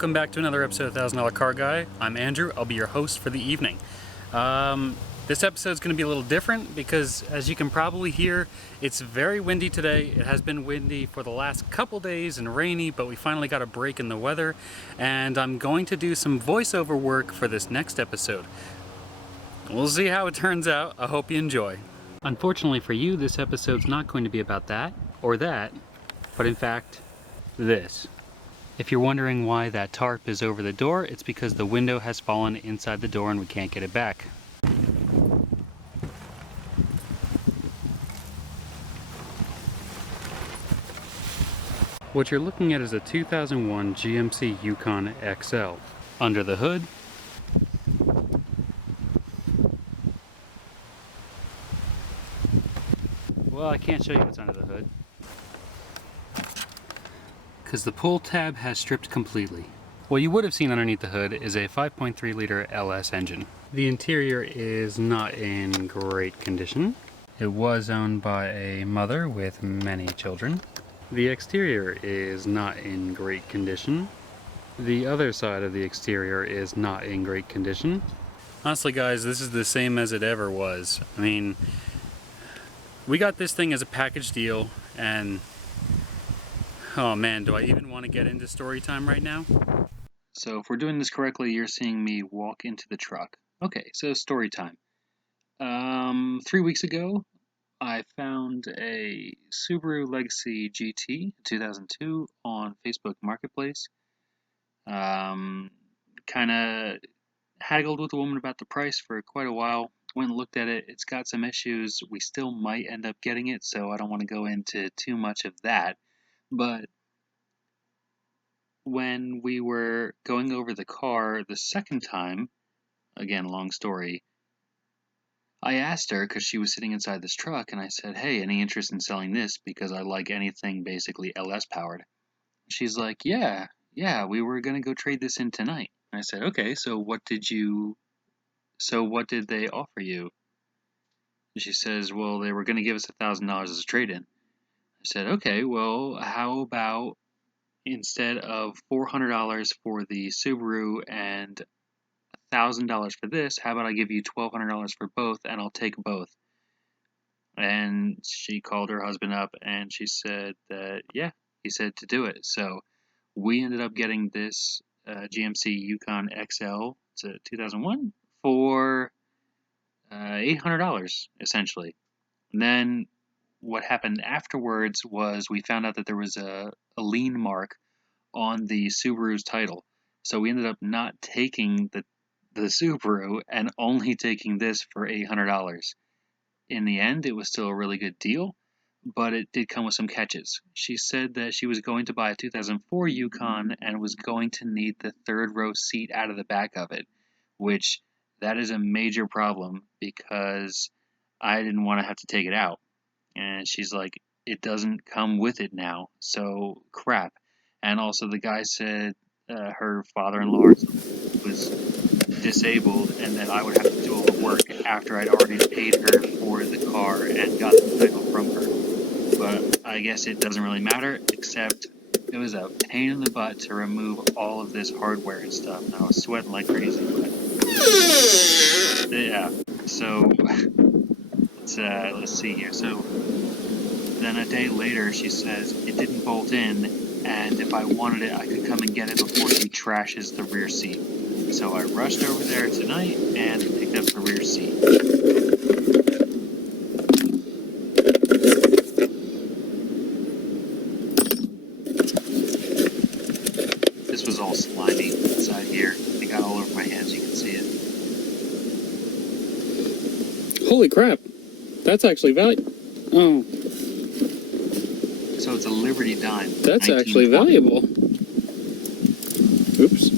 Welcome back to another episode of $1,000 Car Guy. I'm Andrew. I'll be your host for the evening. This episode is going to be a little different because, as you can probably hear, it's very windy today. It has been windy for the last couple days and rainy, but we finally got a break in the weather, and I'm going to do some voiceover work for this next episode. We'll see how it turns out. I hope you enjoy. Unfortunately for you, this episode's not going to be about that or that, but in fact, this. If you're wondering why that tarp is over the door, it's because the window has fallen inside the door and we can't get it back. What you're looking at is a 2001 GMC Yukon XL. Under the hood, well, I can't show you what's under the hood, because the pull tab has stripped completely. What you would have seen underneath the hood is a 5.3 liter LS engine. The interior is not in great condition. It was owned by a mother with many children. The exterior is not in great condition. The other side of the exterior is not in great condition. Honestly guys, this is the same as it ever was. I mean, we got this thing as a package deal, and oh man, do I even want to get into story time right now? So if we're doing this correctly, you're seeing me walk into the truck. Okay, so story time. 3 weeks ago, I found a Subaru Legacy GT 2002 on Facebook Marketplace. Kind of haggled with the woman about the price for quite a while. Went and looked at it. It's got some issues. We still might end up getting it, so I don't want to go into too much of that. But when we were going over the car the second time, again, long story, I asked her, because she was sitting inside this truck, and I said, hey, any interest in selling this? Because I like anything basically LS powered. She's like, yeah, we were going to go trade this in tonight. And I said, okay, so what did they offer you? And she says, well, they were going to give us $1,000 as a trade-in. I said, okay, well, how about instead of $400 for the Subaru and $1,000 for this, how about I give you $1,200 for both, and I'll take both? And she called her husband up, and she said that, yeah, he said to do it. So we ended up getting this GMC Yukon XL, it's a 2001, for $800, essentially. And then what happened afterwards was we found out that there was a lien mark on the Subaru's title. So we ended up not taking the Subaru and only taking this for $800. In the end, it was still a really good deal, but it did come with some catches. She said that she was going to buy a 2004 Yukon and was going to need the third row seat out of the back of it, which that is a major problem because I didn't want to have to take it out. And she's like, it doesn't come with it now, so crap. And also the guy said her father-in-law was disabled and that I would have to do all the work after I'd already paid her for the car and got the title from her. But I guess it doesn't really matter, except it was a pain in the butt to remove all of this hardware and stuff, and I was sweating like crazy. But yeah, so let's see here. So then a day later, she says it didn't bolt in, and if I wanted it, I could come and get it before she trashes the rear seat. So I rushed over there tonight and picked up the rear seat. This was all slimy inside here. It got all over my hands, you can see it. Holy crap! That's actually valuable. Oh. So it's a Liberty dime. That's actually valuable. Oops.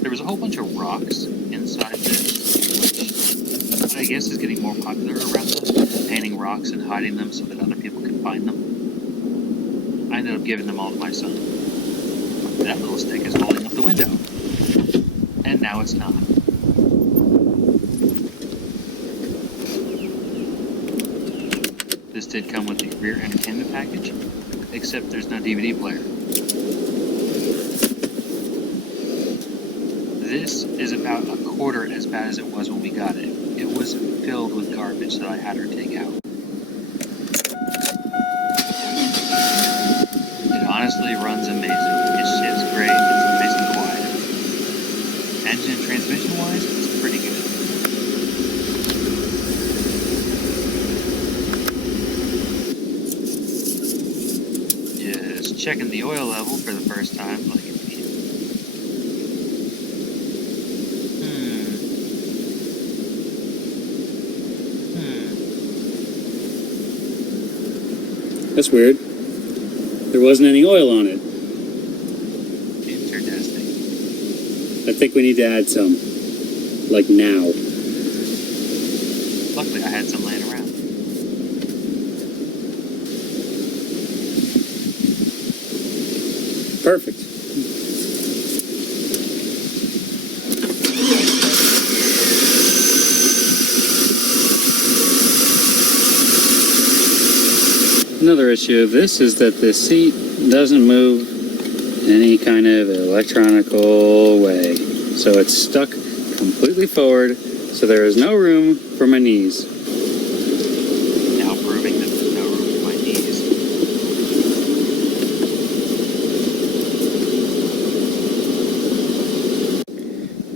There was a whole bunch of rocks inside this, which I guess is getting more popular around us, painting rocks and hiding them so that other people can find them. I ended up giving them all to my son. That little stick is holding up the window. And now it's not. This did come with the rear entertainment package, except there's no DVD player. This is about a quarter as bad as it was when we got it. It was filled with garbage that I had her take out. It honestly runs amazing. It shifts great, it's nice and quiet. Engine and transmission wise, it's pretty good. Just checking the oil level for the first time, like an idiot. That's weird. There wasn't any oil on it. Interesting. I think we need to add some. Like now. Luckily I had some laying around. Perfect. Another issue of this is that the seat doesn't move in any kind of electronical way. So it's stuck completely forward, so there is no room for my knees. Now proving that there's no room for my knees.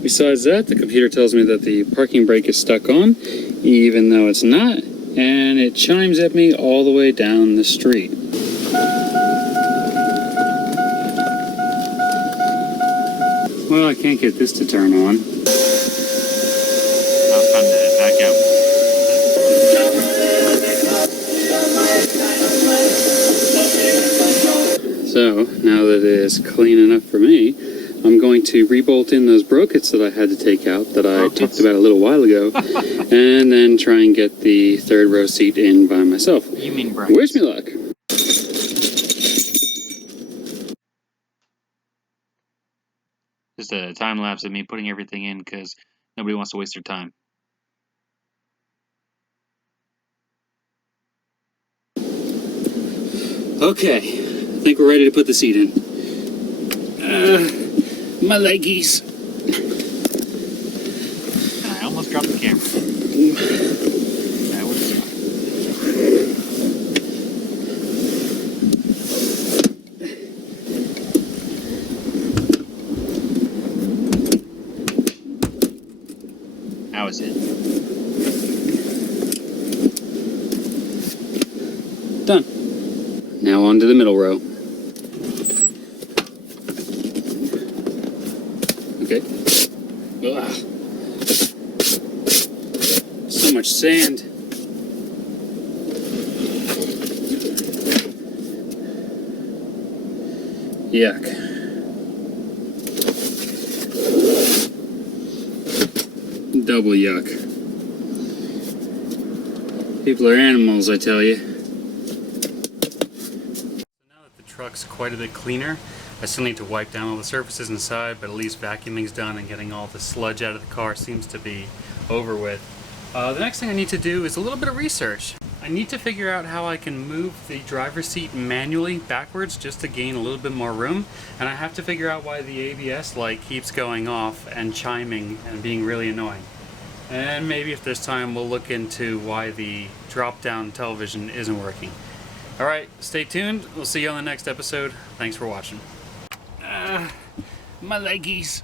Besides that, the computer tells me that the parking brake is stuck on, even though it's not, and it chimes at me all the way down the street. Well, I can't get this to turn on. Now it's time to back out. So, now that it is clean enough for me, I'm going to rebolt in those brockets that I had to take out that I talked about a little while ago, and then try and get the third row seat in by myself. You mean brackets? Wish me luck. Just a time lapse of me putting everything in because nobody wants to waste their time. Okay, I think we're ready to put the seat in. My leggies. I almost dropped the camera. That would suck. How is it? Done. Now on to the middle row. Okay. Ugh. So much sand. Yuck. Double yuck. People are animals, I tell you. Now that the truck's quite a bit cleaner, I still need to wipe down all the surfaces inside, but at least vacuuming's done and getting all the sludge out of the car seems to be over with. The next thing I need to do is a little bit of research. I need to figure out how I can move the driver's seat manually backwards just to gain a little bit more room, and I have to figure out why the ABS light keeps going off and chiming and being really annoying. And maybe if there's time we'll look into why the drop-down television isn't working. Alright, stay tuned. We'll see you on the next episode. Thanks for watching. My leggies.